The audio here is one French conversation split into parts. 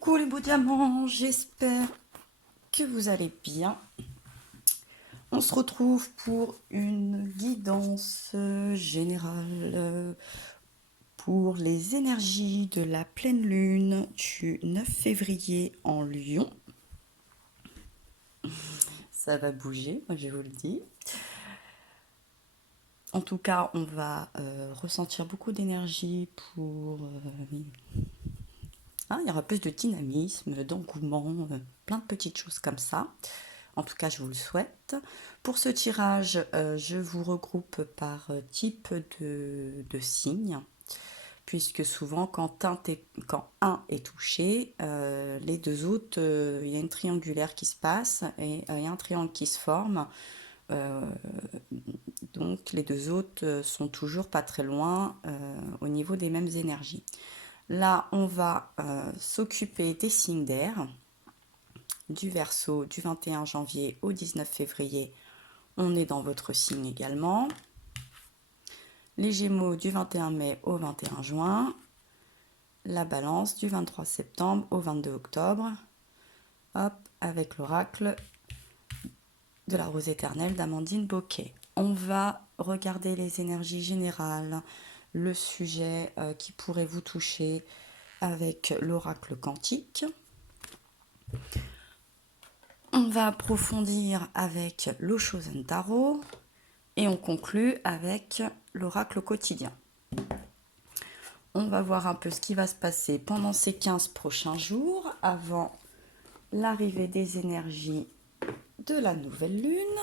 Coucou les beaux diamants, j'espère que vous allez bien. On se retrouve pour une guidance générale pour les énergies de la pleine lune du 9 février en Lion. Ça va bouger, moi je vous le dis. En tout cas, on va ressentir beaucoup d'énergie pour... il y aura plus de dynamisme, d'engouement, plein de petites choses comme ça. En tout cas, je vous le souhaite. Pour ce tirage, je vous regroupe par type de signe, puisque souvent, quand un est touché, les deux autres, il y a une triangulaire qui se passe et il y a un triangle qui se forme. Donc, les deux autres sont toujours pas très loin au niveau des mêmes énergies. Là, on va s'occuper des signes d'air. Du Verseau du 21 janvier au 19 février, on est dans votre signe également. Les Gémeaux du 21 mai au 21 juin. La Balance du 23 septembre au 22 octobre. Hop, avec l'oracle de la Rose éternelle d'Amandine Boquet. On va regarder les énergies générales, le sujet qui pourrait vous toucher avec l'oracle quantique. On va approfondir avec l'Oshozen Tarot et on conclut avec l'oracle quotidien. On va voir un peu ce qui va se passer pendant ces 15 prochains jours avant l'arrivée des énergies de la nouvelle lune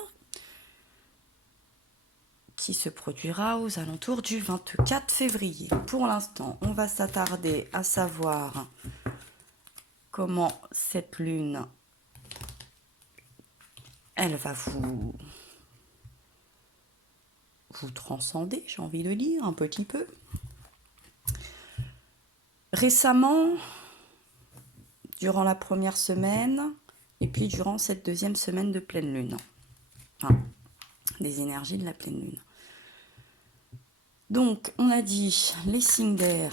qui se produira aux alentours du 24 février. Pour l'instant, on va s'attarder à savoir comment cette lune, elle va vous transcender, j'ai envie de dire, un petit peu. Récemment, durant la première semaine, et puis durant cette deuxième semaine de pleine lune. Enfin, des énergies de la pleine lune. Donc, on a dit les signes d'air,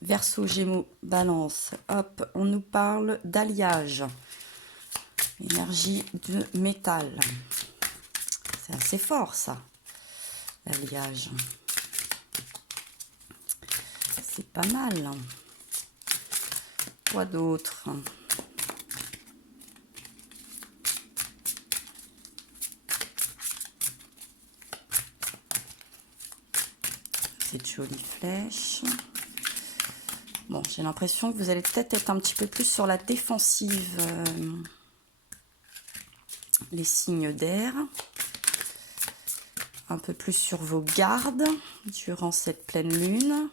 Verseau, Gémeaux, Balance. Hop, on nous parle d'alliage, énergie de métal. C'est assez fort, ça, l'alliage. C'est pas mal. Quoi d'autre ? Cette jolie flèche. Bon, j'ai l'impression que vous allez peut-être être un petit peu plus sur la défensive, les signes d'air. Un peu plus sur vos gardes durant cette pleine lune.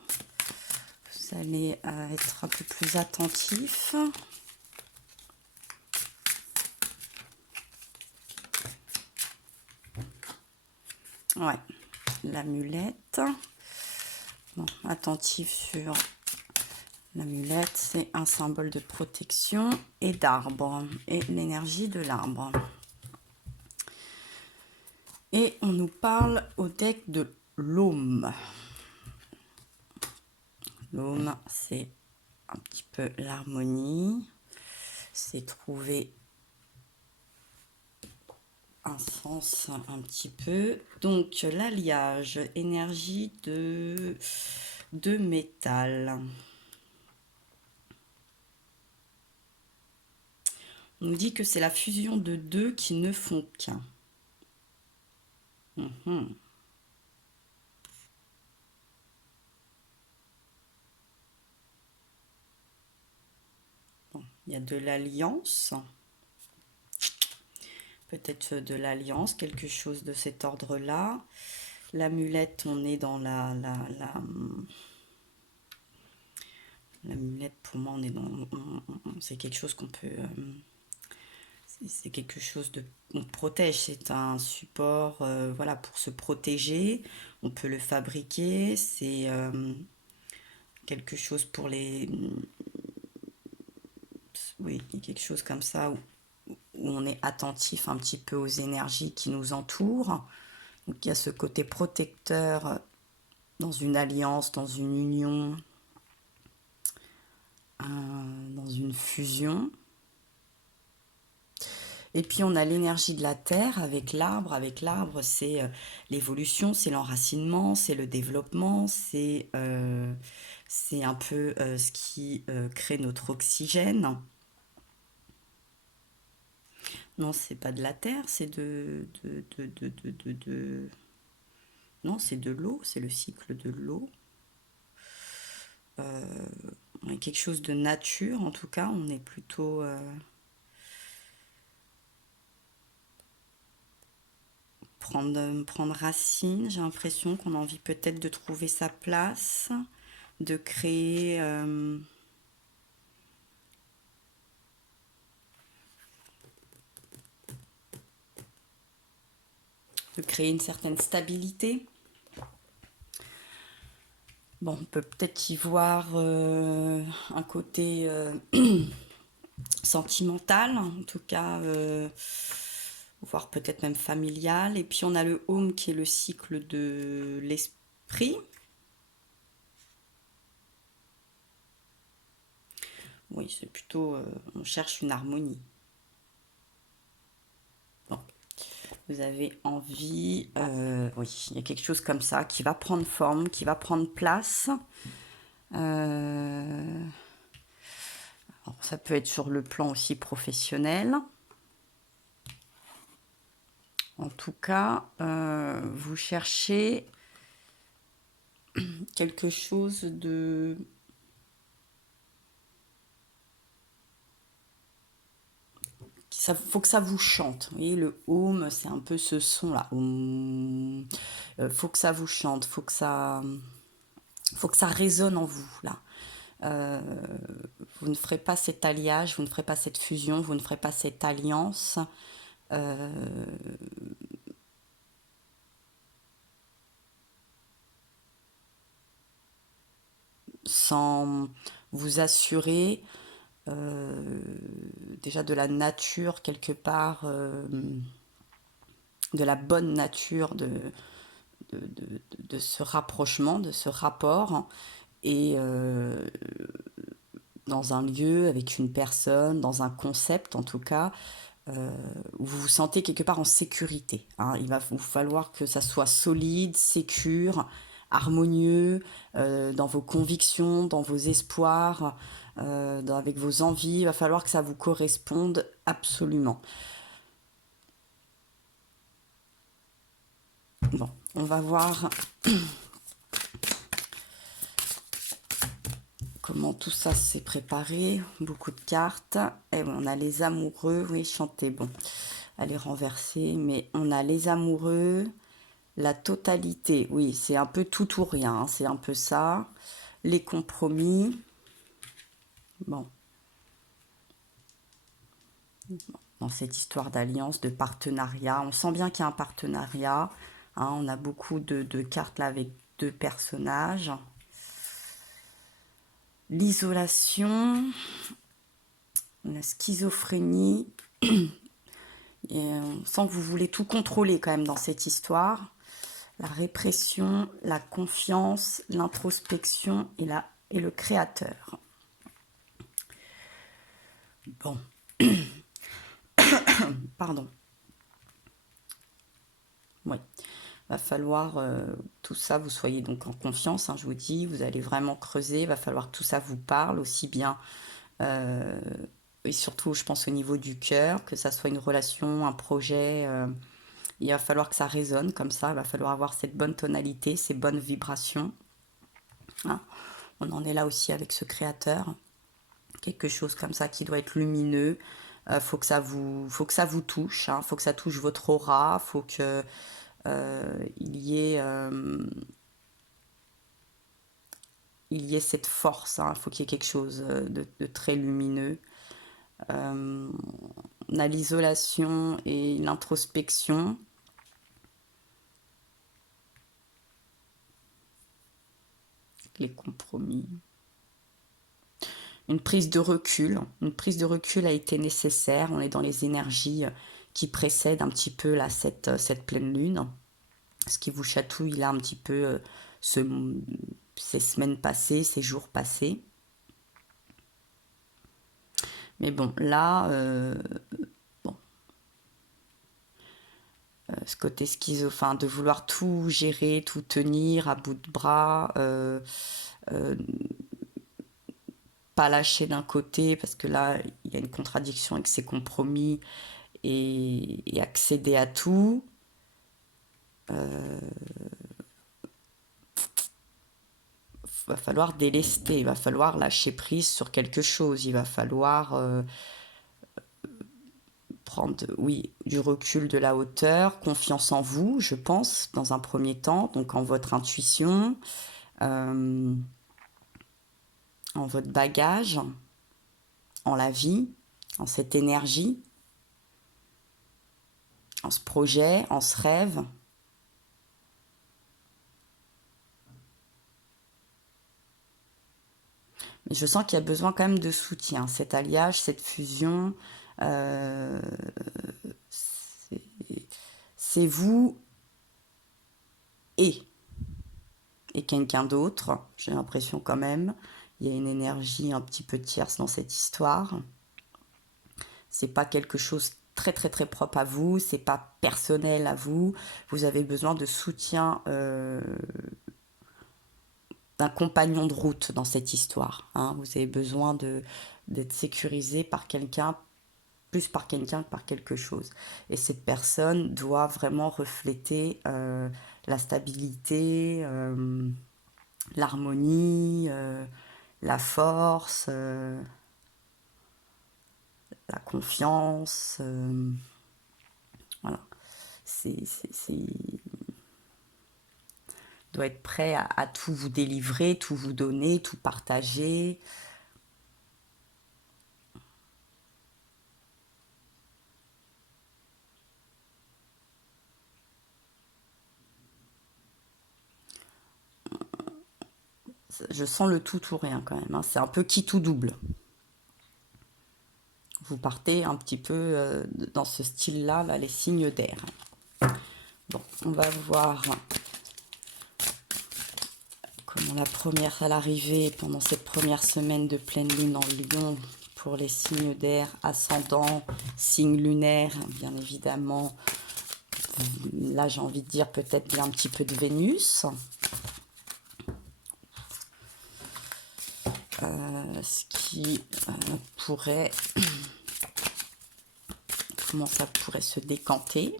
Vous allez être un peu plus attentif. Ouais, l'amulette. Bon, attentif sur l'amulette, c'est un symbole de protection et d'arbre, et l'énergie de l'arbre. Et on nous parle au deck de l'aume. L'aume, c'est un petit peu l'harmonie, c'est trouver un sens un petit peu. Donc l'alliage, énergie de métal. On nous dit que c'est la fusion de deux qui ne font qu'un. Bon, il y a de l'alliance. Peut-être de l'alliance, quelque chose de cet ordre-là. L'amulette, on est dans l'amulette, pour moi, on est dans... c'est quelque chose qu'on peut... c'est quelque chose de... On protège, c'est un support voilà, pour se protéger. On peut le fabriquer, c'est quelque chose pour les... Oui, quelque chose comme ça où on est attentif un petit peu aux énergies qui nous entourent. Donc il y a ce côté protecteur dans une alliance, dans une union. une fusion. Et puis on a l'énergie de la terre avec l'arbre. Avec l'arbre, c'est l'évolution, c'est l'enracinement, c'est le développement, c'est un peu ce qui crée notre oxygène. Non, c'est pas de la terre, c'est non, c'est de l'eau, c'est le cycle de l'eau. Quelque chose de nature, en tout cas, on est plutôt... prendre racine, j'ai l'impression qu'on a envie peut-être de trouver sa place, de créer... de créer une certaine stabilité. Bon, on peut peut-être y voir un côté sentimental, en tout cas, voire peut-être même familial. Et puis on a le home qui est le cycle de l'esprit. Oui, c'est plutôt, on cherche une harmonie. Bon, vous avez envie, oui, il y a quelque chose comme ça qui va prendre forme, qui va prendre place. Alors, ça peut être sur le plan aussi professionnel. En tout cas, vous cherchez quelque chose de... faut que ça vous chante. Vous voyez, le home, c'est un peu ce son-là. Faut que ça vous chante, faut que ça résonne en vous, là. Vous ne ferez pas cet alliage, vous ne ferez pas cette fusion, vous ne ferez pas cette alliance sans vous assurer déjà de la nature quelque part, de la bonne nature de ce rapprochement, de ce rapport, et dans un lieu, avec une personne, dans un concept en tout cas, où vous vous sentez quelque part en sécurité. Hein. Il va vous falloir que ça soit solide, sécure, harmonieux, dans vos convictions, dans vos espoirs, avec vos envies. Il va falloir que ça vous corresponde absolument. Bon, on va voir comment tout ça s'est préparé. Beaucoup de cartes. Et bon, on a les amoureux. Oui, chanter. Bon, elle est renversée. Mais on a les amoureux. La totalité. Oui, c'est un peu tout ou rien. Hein, c'est un peu ça. Les compromis. Bon. Dans cette histoire d'alliance, de partenariat. On sent bien qu'il y a un partenariat. Hein, on a beaucoup de cartes là avec deux personnages. L'isolation, la schizophrénie. Et on sent que vous voulez tout contrôler quand même dans cette histoire. La répression, la confiance, l'introspection et le créateur. Bon. Pardon. Oui. Va falloir tout ça, vous soyez donc en confiance, hein, je vous dis, vous allez vraiment creuser, va falloir que tout ça vous parle aussi bien, et surtout je pense au niveau du cœur, que ça soit une relation, un projet, il va falloir que ça résonne comme ça, il va falloir avoir cette bonne tonalité, ces bonnes vibrations. Hein. On en est là aussi avec ce créateur, quelque chose comme ça qui doit être lumineux, faut que ça vous touche, hein, faut que ça touche votre aura, faut que il y ait cette force, hein. Il faut qu'il y ait quelque chose de très lumineux. On a l'isolation et l'introspection. Les compromis. Une prise de recul. Une prise de recul a été nécessaire. On est dans les énergies qui précèdent un petit peu là, cette pleine lune. Ce qui vous chatouille là un petit peu ces semaines passées, ces jours passés. Mais bon, là, bon, ce côté schizo, enfin, de vouloir tout gérer, tout tenir à bout de bras, euh, pas lâcher d'un côté, parce que là, il y a une contradiction avec ses compromis et accéder à tout. Va falloir délester, il va falloir lâcher prise sur quelque chose, il va falloir prendre, oui, du recul, de la hauteur, confiance en vous, je pense, dans un premier temps, donc en votre intuition, euh, en votre bagage, en la vie, en cette énergie, en ce projet, en ce rêve. Mais je sens qu'il y a besoin quand même de soutien, cet alliage, cette fusion. euh, c'est c'est vous et quelqu'un d'autre. J'ai l'impression quand même. Il y a une énergie un petit peu tierce dans cette histoire. C'est pas quelque chose très très très propre à vous, c'est pas personnel à vous. Vous avez besoin de soutien d'un compagnon de route dans cette histoire. Hein. Vous avez besoin d'être sécurisé par quelqu'un, plus par quelqu'un que par quelque chose. Et cette personne doit vraiment refléter la stabilité, l'harmonie, la force, la confiance. Voilà. C'est doit être prêt à tout vous délivrer, tout vous donner, tout partager. Je sens le tout ou rien quand même. Hein. C'est un peu qui tout double. Vous partez un petit peu dans ce style-là, là, les signes d'air. Bon, on va voir comment la première à l'arrivée pendant cette première semaine de pleine lune en Lion pour les signes d'air, ascendant, signe lunaire, bien évidemment. Là, j'ai envie de dire peut-être bien un petit peu de Vénus. Ce qui pourrait... Comment ça pourrait se décanter.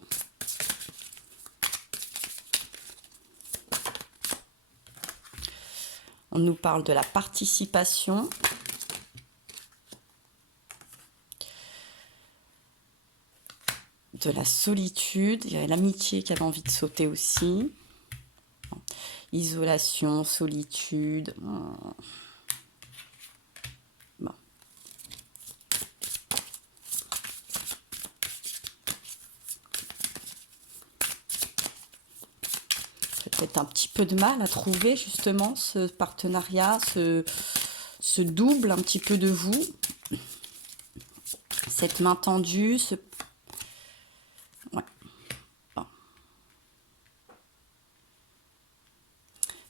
On nous parle de la participation. De la solitude. Il y a l'amitié qui avait envie de sauter aussi. Isolation, solitude. Bon. Peut-être un petit peu de mal à trouver justement ce partenariat, ce double un petit peu de vous. Cette main tendue, ce... Ouais. Bon.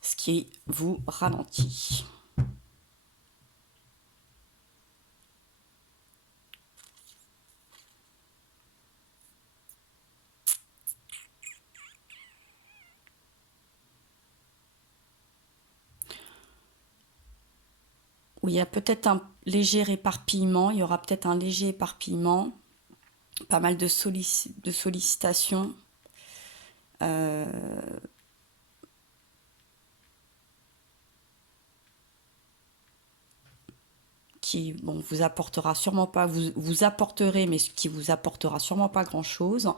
Ce qui vous ralentit. Où il y a peut-être un léger éparpillement, il y aura peut-être un léger éparpillement, pas mal de sollicitations. Qui bon, vous apportera sûrement pas, vous apporterez, mais qui vous apportera sûrement pas grand-chose,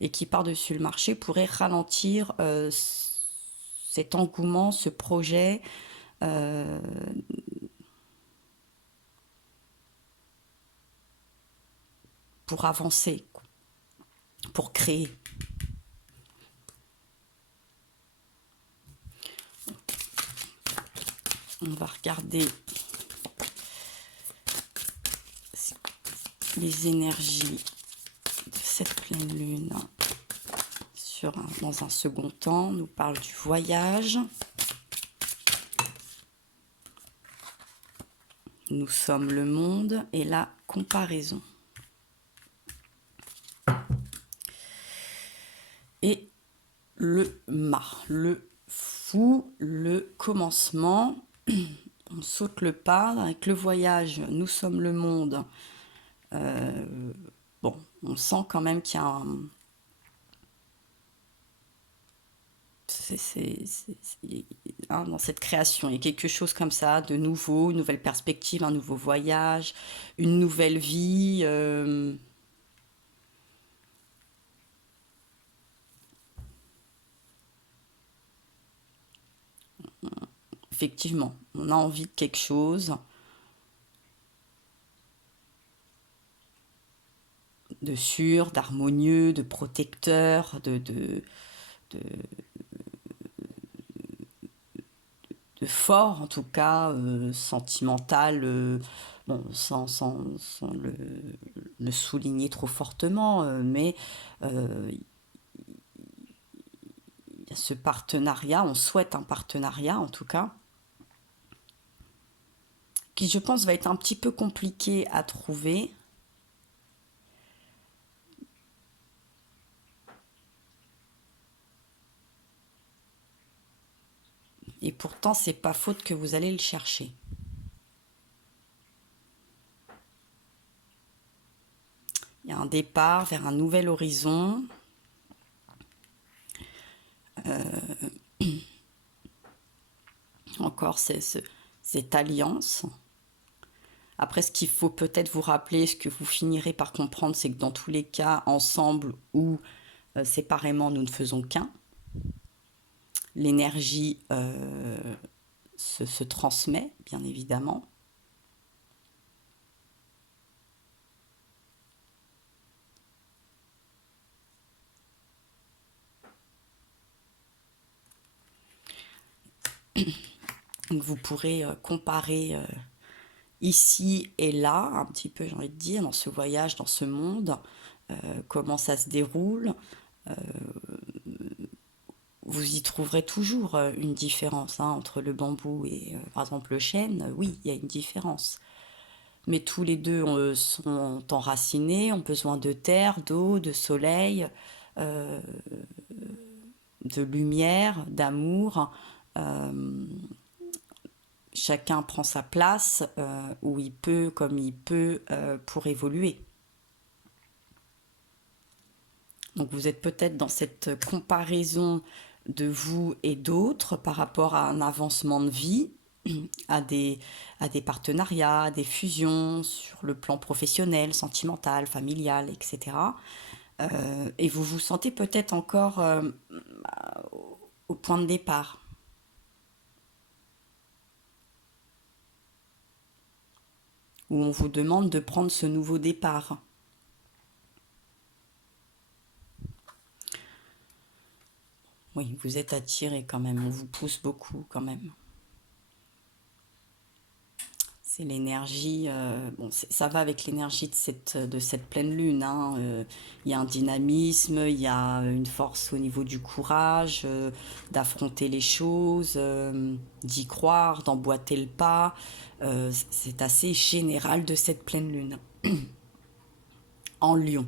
et qui par-dessus le marché pourrait ralentir cet engouement, ce projet. Pour avancer, pour créer. On va regarder les énergies de cette pleine lune dans un second temps. On nous parle du voyage. Nous sommes le monde et la comparaison. Et le mât, le fou, le commencement. On saute le pas avec le voyage. Nous sommes le monde. Bon, on sent quand même qu'il y a un... Hein, dans cette création, il y a quelque chose comme ça, de nouveau, une nouvelle perspective, un nouveau voyage, une nouvelle vie. Effectivement, on a envie de quelque chose, de sûr, d'harmonieux, de protecteur, de, de fort, en tout cas, sentimental, bon, sans le souligner trop fortement, mais il y a ce partenariat, on souhaite un partenariat en tout cas, qui je pense va être un petit peu compliqué à trouver. Et pourtant, c'est pas faute que vous allez le chercher. Il y a un départ vers un nouvel horizon. Encore cette alliance. Après, ce qu'il faut peut-être vous rappeler, ce que vous finirez par comprendre, c'est que dans tous les cas, ensemble ou séparément, nous ne faisons qu'un. L'énergie se transmet, bien évidemment. Donc vous pourrez comparer ici et là, un petit peu, j'ai envie de dire, dans ce voyage, dans ce monde, comment ça se déroule. Vous y trouverez toujours une différence hein, entre le bambou et, par exemple, le chêne. Oui, il y a une différence. Mais tous les deux sont enracinés, ont besoin de terre, d'eau, de soleil, euh, de lumière, d'amour. Chacun prend sa place où il peut, comme il peut, pour évoluer. Donc vous êtes peut-être dans cette comparaison de vous et d'autres par rapport à un avancement de vie, à des partenariats, à des fusions sur le plan professionnel, sentimental, familial, etc. Et vous vous sentez peut-être encore au point de départ. Où on vous demande de prendre ce nouveau départ. Oui, vous êtes attiré quand même, on vous pousse beaucoup quand même. C'est l'énergie, bon, ça va avec l'énergie de cette pleine lune. Hein, il y a un dynamisme, il y a une force au niveau du courage, d'affronter les choses, d'y croire, d'emboîter le pas. C'est assez général de cette pleine lune. En lion.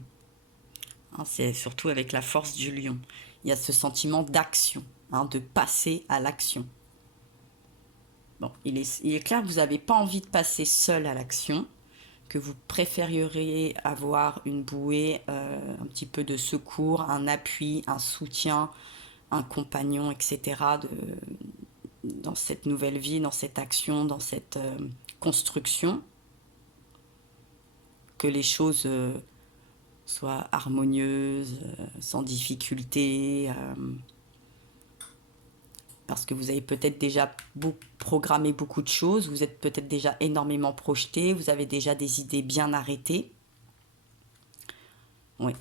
Hein, c'est surtout avec la force du lion. Il y a ce sentiment d'action, hein, de passer à l'action. Bon, il est clair que vous n'avez pas envie de passer seul à l'action, que vous préféreriez avoir une bouée, un petit peu de secours, un appui, un soutien, un compagnon, etc. Dans cette nouvelle vie, dans cette action, dans cette construction, que les choses soient harmonieuses, sans difficulté. Parce que vous avez peut-être déjà programmé beaucoup de choses, vous êtes peut-être déjà énormément projeté, vous avez déjà des idées bien arrêtées. Oui.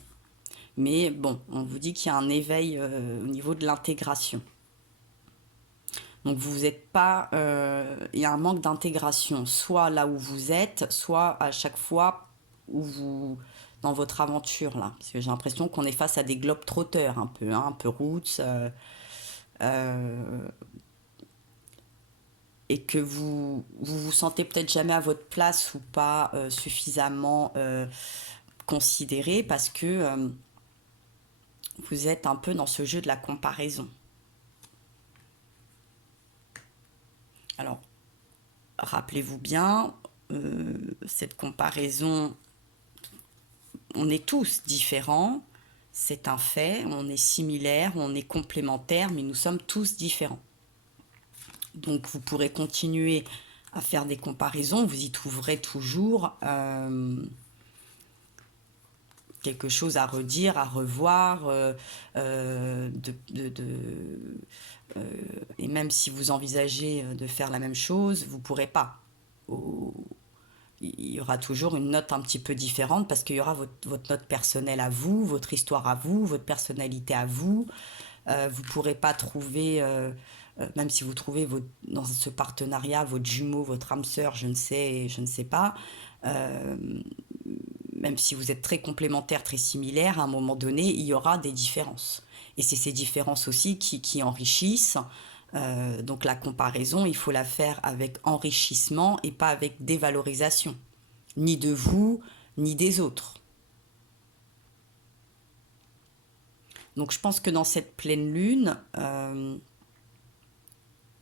Mais bon, on vous dit qu'il y a un éveil au niveau de l'intégration. Donc vous n'êtes pas... il y a un manque d'intégration, soit là où vous êtes, soit à chaque fois où vous... dans votre aventure, là. Parce que j'ai l'impression qu'on est face à des globetrotters un peu, hein, un peu roots. et que vous sentez peut-être jamais à votre place ou pas suffisamment considéré parce que vous êtes un peu dans ce jeu de la comparaison. Alors, rappelez-vous bien, cette comparaison, on est tous différents, c'est un fait, on est similaires, on est complémentaires, mais nous sommes tous différents. Donc vous pourrez continuer à faire des comparaisons, vous y trouverez toujours quelque chose à redire, à revoir, et même si vous envisagez de faire la même chose, vous ne pourrez pas. Il y aura toujours une note un petit peu différente parce qu'il y aura votre note personnelle à vous, votre histoire à vous, votre personnalité à vous. Vous ne pourrez pas trouver, même si vous trouvez dans ce partenariat votre jumeau, votre âme sœur, je ne sais pas, même si vous êtes très complémentaires, très similaires, à un moment donné, il y aura des différences. Et c'est ces différences aussi qui enrichissent. Donc la comparaison, il faut la faire avec enrichissement et pas avec dévalorisation, ni de vous, ni des autres. Donc je pense que dans cette pleine lune,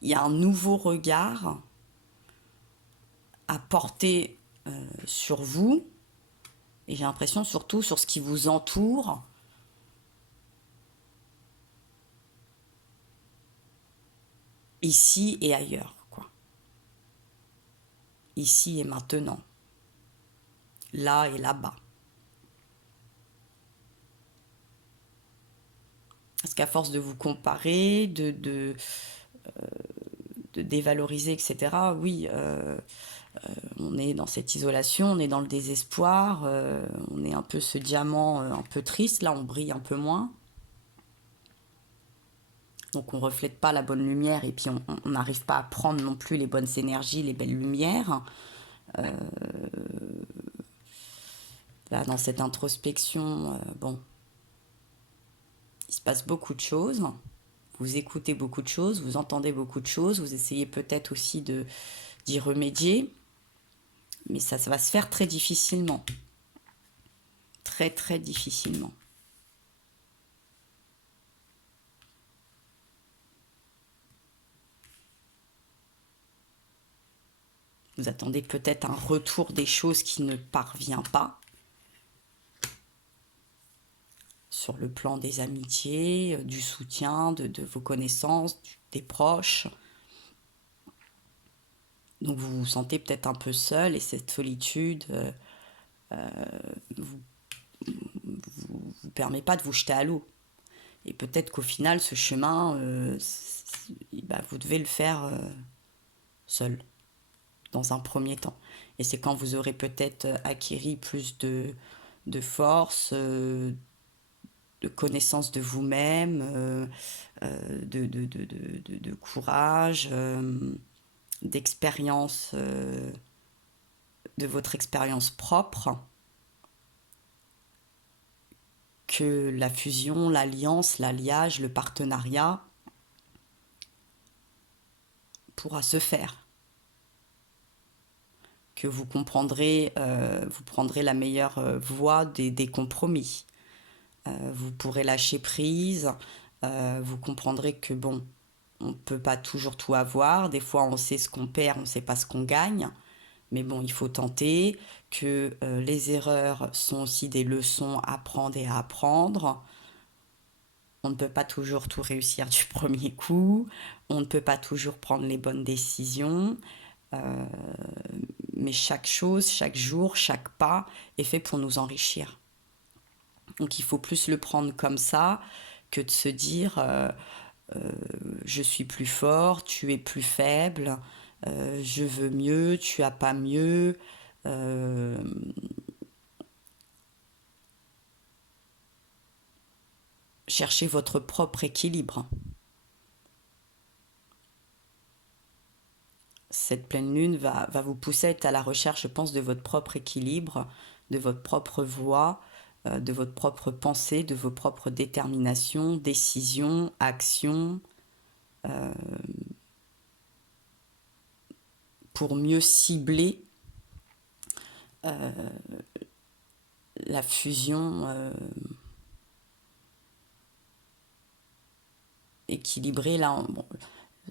il y a un nouveau regard à porter sur vous, et j'ai l'impression surtout sur ce qui vous entoure, ici et ailleurs, quoi. Ici et maintenant, là et là-bas. Parce qu'à force de vous comparer, de dévaloriser, etc., oui, on est dans cette isolation, on est dans le désespoir, on est un peu ce diamant un peu triste, là on brille un peu moins. Donc on ne reflète pas la bonne lumière et puis on n'arrive pas à prendre non plus les bonnes énergies, les belles lumières. Là, dans cette introspection, bon, il se passe beaucoup de choses. Vous écoutez beaucoup de choses, vous entendez beaucoup de choses, vous essayez peut-être aussi d'y remédier, mais ça va se faire très difficilement. Très, très difficilement. Vous attendez peut-être un retour des choses qui ne parvient pas. Sur le plan des amitiés, du soutien, de vos connaissances, des proches. Donc vous vous sentez peut-être un peu seul et cette solitude vous, vous permet pas de vous jeter à l'eau. Et peut-être qu'au final, ce chemin, vous devez le faire seul, dans un premier temps. Et c'est quand vous aurez peut-être acquis plus de force, de connaissance de vous-même, de courage, d'expérience, de votre expérience propre, que la fusion, l'alliance, l'alliage, le partenariat pourra se faire. Que vous comprendrez, vous prendrez la meilleure voie des compromis. Vous pourrez lâcher prise, vous comprendrez que bon, on ne peut pas toujours tout avoir, des fois on sait ce qu'on perd, on ne sait pas ce qu'on gagne, mais bon, il faut tenter, que les erreurs sont aussi des leçons à prendre et à apprendre. On ne peut pas toujours tout réussir du premier coup, on ne peut pas toujours prendre les bonnes décisions, mais chaque chose, chaque jour, chaque pas est fait pour nous enrichir. Donc il faut plus le prendre comme ça que de se dire je suis plus fort, tu es plus faible, je veux mieux, tu as pas mieux. Cherchez votre propre équilibre. Cette pleine lune va vous pousser à être à la recherche, je pense, de votre propre équilibre, de votre propre voix, de votre propre pensée, de vos propres déterminations, décisions, actions. pour mieux cibler la fusion équilibrée. Là, bon,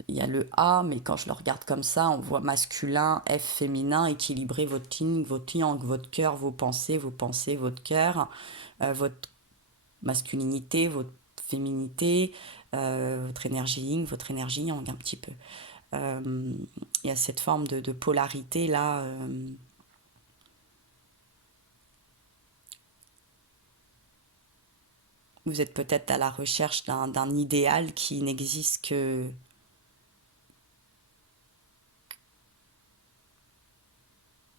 il y a le A, mais quand je le regarde comme ça, on voit masculin, F féminin, équilibrer votre yin, votre cœur, vos pensées, votre cœur, votre masculinité, votre féminité, votre énergie yin, votre énergie yang un petit peu. Il y a cette forme de polarité là. Vous êtes peut-être à la recherche d'un idéal qui n'existe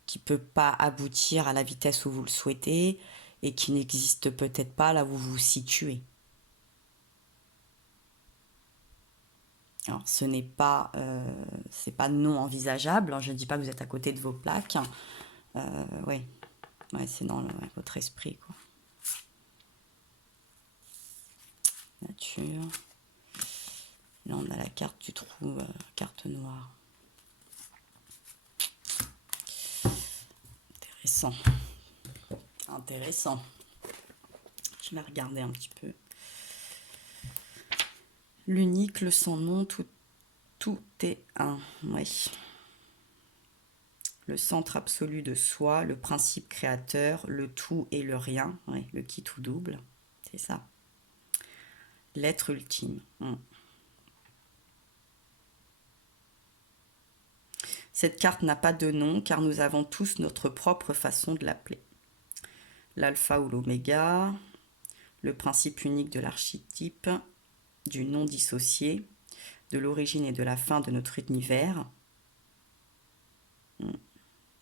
qui peut pas aboutir à la vitesse où vous le souhaitez et qui n'existe peut-être pas là où vous vous situez. Alors, c'est pas non envisageable. Je ne dis pas que vous êtes à côté de vos plaques. Oui, ouais, c'est dans votre esprit, quoi. Nature. Là, on a la carte du trou, carte noire. Intéressant. Intéressant. Je vais regarder un petit peu. L'unique, le sans nom, tout est un. Oui. Le centre absolu de soi, le principe créateur, le tout et le rien. Oui, le qui tout double. C'est ça. L'être ultime. Cette carte n'a pas de nom car nous avons tous notre propre façon de l'appeler. L'alpha ou l'oméga, le principe unique de l'archétype, du non dissocié, de l'origine et de la fin de notre univers.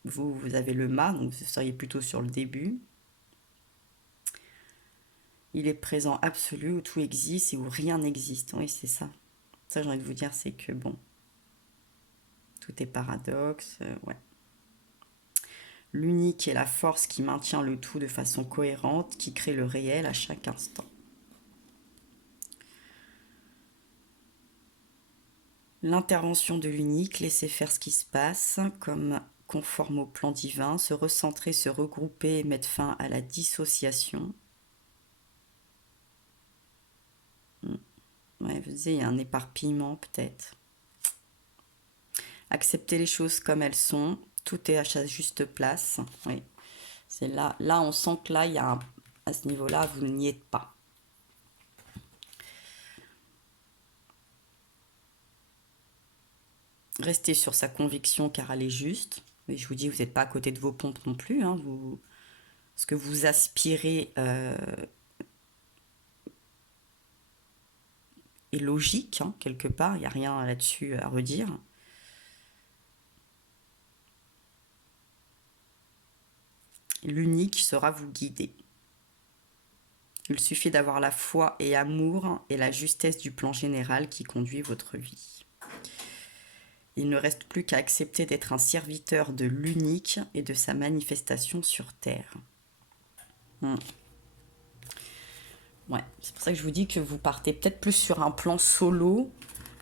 Vous avez le mât, donc vous seriez plutôt sur le début. Il est présent absolu où tout existe et où rien n'existe. Oui, c'est ça. Ça, j'ai envie de vous dire, c'est que bon, tout est paradoxe, ouais. L'unique est la force qui maintient le tout de façon cohérente, qui crée le réel à chaque instant. L'intervention de l'unique, laisser faire ce qui se passe, comme conforme au plan divin, se recentrer, se regrouper et mettre fin à la dissociation. Ouais, vous disiez, il y a un éparpillement peut-être. Accepter les choses comme elles sont, tout est à sa juste place. Oui, c'est là, on sent que là, il y a à ce niveau-là, vous n'y êtes pas. Restez sur sa conviction car elle est juste. Et je vous dis, vous n'êtes pas à côté de vos pompes non plus. Hein, ce que vous aspirez est logique, hein, quelque part. Il n'y a rien là-dessus à redire. L'unique sera vous guider. Il suffit d'avoir la foi et amour et la justesse du plan général qui conduit votre vie. Il ne reste plus qu'à accepter d'être un serviteur de l'unique et de sa manifestation sur Terre. Ouais, c'est pour ça que je vous dis que vous partez peut-être plus sur un plan solo,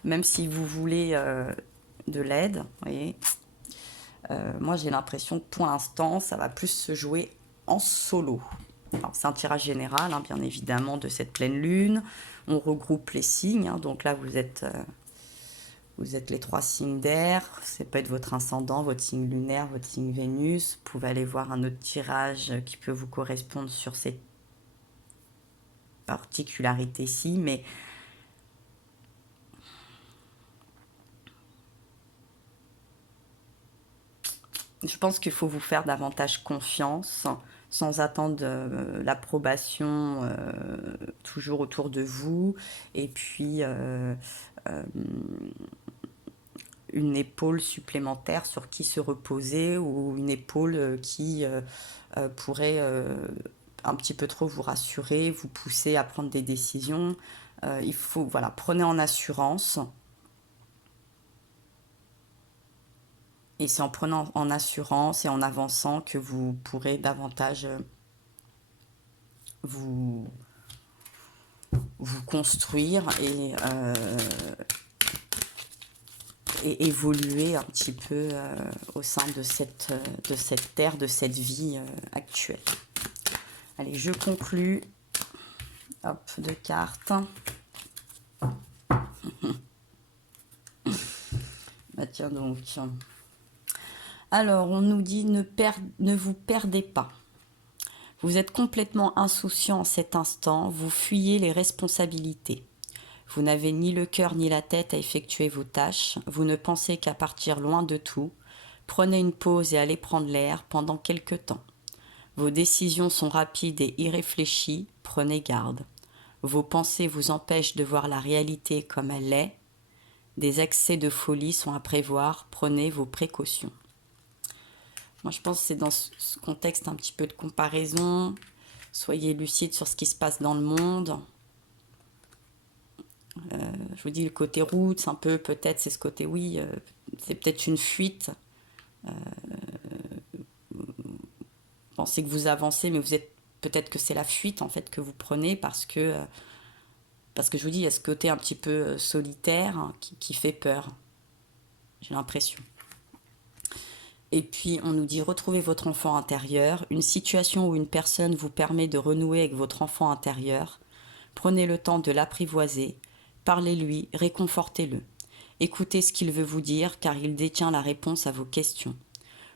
même si vous voulez de l'aide. Vous voyez. Moi, j'ai l'impression que pour l'instant, ça va plus se jouer en solo. Alors, c'est un tirage général, hein, bien évidemment, de cette pleine lune. On regroupe les signes. Hein, donc là, vous êtes les 3 signes d'air. Ça peut être votre ascendant, votre signe lunaire, votre signe Vénus. Vous pouvez aller voir un autre tirage qui peut vous correspondre sur cette particularité-ci. Mais je pense qu'il faut vous faire davantage confiance sans attendre l'approbation toujours autour de vous. Et puis une épaule supplémentaire sur qui se reposer ou une épaule qui pourrait un petit peu trop vous rassurer, vous pousser à prendre des décisions. Il faut, voilà, prenez en assurance. Et c'est en prenant en assurance et en avançant que vous pourrez davantage vous construire et et évoluer un petit peu au sein de cette terre, de cette vie actuelle. Allez, je conclus. Hop, 2 cartes. Bah tiens donc. Alors, on nous dit ne vous perdez pas. Vous êtes complètement insouciant en cet instant, vous fuyez les responsabilités. Vous n'avez ni le cœur ni la tête à effectuer vos tâches, vous ne pensez qu'à partir loin de tout. Prenez une pause et allez prendre l'air pendant quelque temps. Vos décisions sont rapides et irréfléchies, prenez garde. Vos pensées vous empêchent de voir la réalité comme elle est. Des accès de folie sont à prévoir, prenez vos précautions. Moi, je pense que c'est dans ce contexte un petit peu de comparaison. Soyez lucide sur ce qui se passe dans le monde. Je vous dis, le côté route, c'est un peu, peut-être, c'est ce côté, oui, c'est peut-être une fuite. Vous pensez que vous avancez, mais vous êtes, peut-être que c'est la fuite, en fait, que vous prenez parce que je vous dis, il y a ce côté un petit peu solitaire hein, qui fait peur. J'ai l'impression. Et puis, on nous dit, retrouvez votre enfant intérieur. Une situation ou une personne vous permet de renouer avec votre enfant intérieur. Prenez le temps de l'apprivoiser. Parlez-lui, réconfortez-le. Écoutez ce qu'il veut vous dire, car il détient la réponse à vos questions.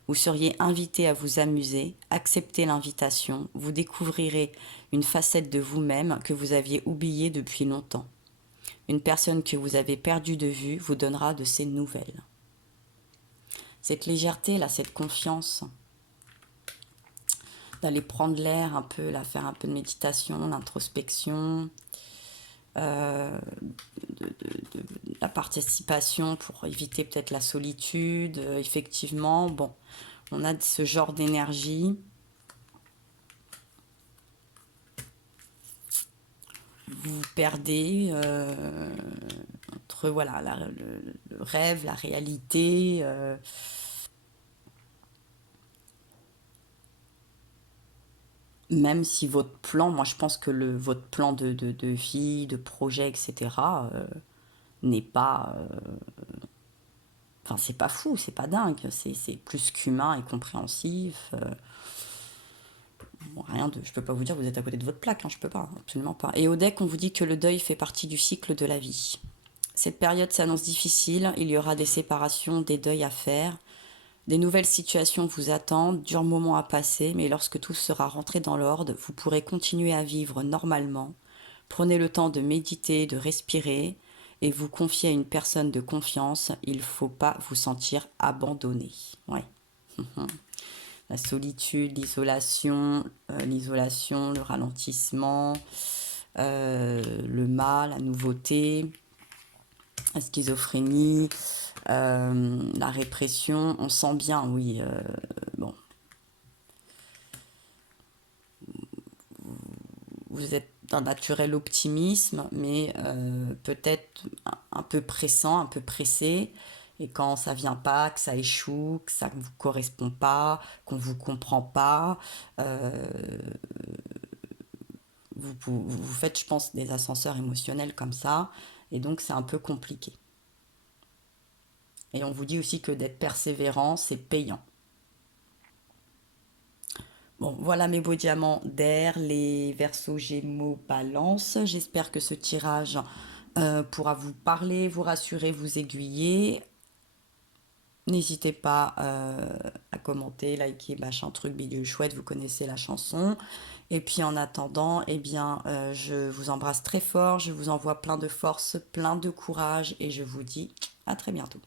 Vous seriez invité à vous amuser, acceptez l'invitation, vous découvrirez une facette de vous-même que vous aviez oubliée depuis longtemps. Une personne que vous avez perdue de vue vous donnera de ses nouvelles. Cette légèreté, là, cette confiance, d'aller prendre l'air un peu, là, faire un peu de méditation, l'introspection, la participation pour éviter peut-être la solitude, effectivement, bon, on a ce genre d'énergie. Vous perdez entre voilà, le rêve, la réalité. Même si votre plan, moi je pense que votre plan de vie, de projet, etc., n'est pas. Enfin, c'est pas fou, c'est pas dingue, c'est plus qu'humain et compréhensif. Bon, rien de, je peux pas vous dire que vous êtes à côté de votre plaque, hein, je peux pas, absolument pas. Et au deck, on vous dit que le deuil fait partie du cycle de la vie. Cette période s'annonce difficile, il y aura des séparations, des deuils à faire. Des nouvelles situations vous attendent, durs moments à passer, mais lorsque tout sera rentré dans l'ordre, vous pourrez continuer à vivre normalement. Prenez le temps de méditer, de respirer et vous confier à une personne de confiance. Il ne faut pas vous sentir abandonné. Ouais. La solitude, l'isolation, le ralentissement, le mal, la nouveauté, la schizophrénie, la répression, on sent bien, oui, bon, vous êtes d'un naturel optimisme, mais peut-être un peu pressant, un peu pressé. Et quand ça vient pas, que ça échoue, que ça ne vous correspond pas, qu'on ne vous comprend pas, vous faites, je pense, des ascenseurs émotionnels comme ça. Et donc, c'est un peu compliqué. Et on vous dit aussi que d'être persévérant, c'est payant. Bon, voilà mes beaux diamants d'air, les Verseaux, Gémeaux, Balance. J'espère que ce tirage pourra vous parler, vous rassurer, vous aiguiller. N'hésitez pas à commenter, liker, machin truc, bidule chouette, vous connaissez la chanson. Et puis en attendant, eh bien, je vous embrasse très fort, je vous envoie plein de force, plein de courage et je vous dis à très bientôt.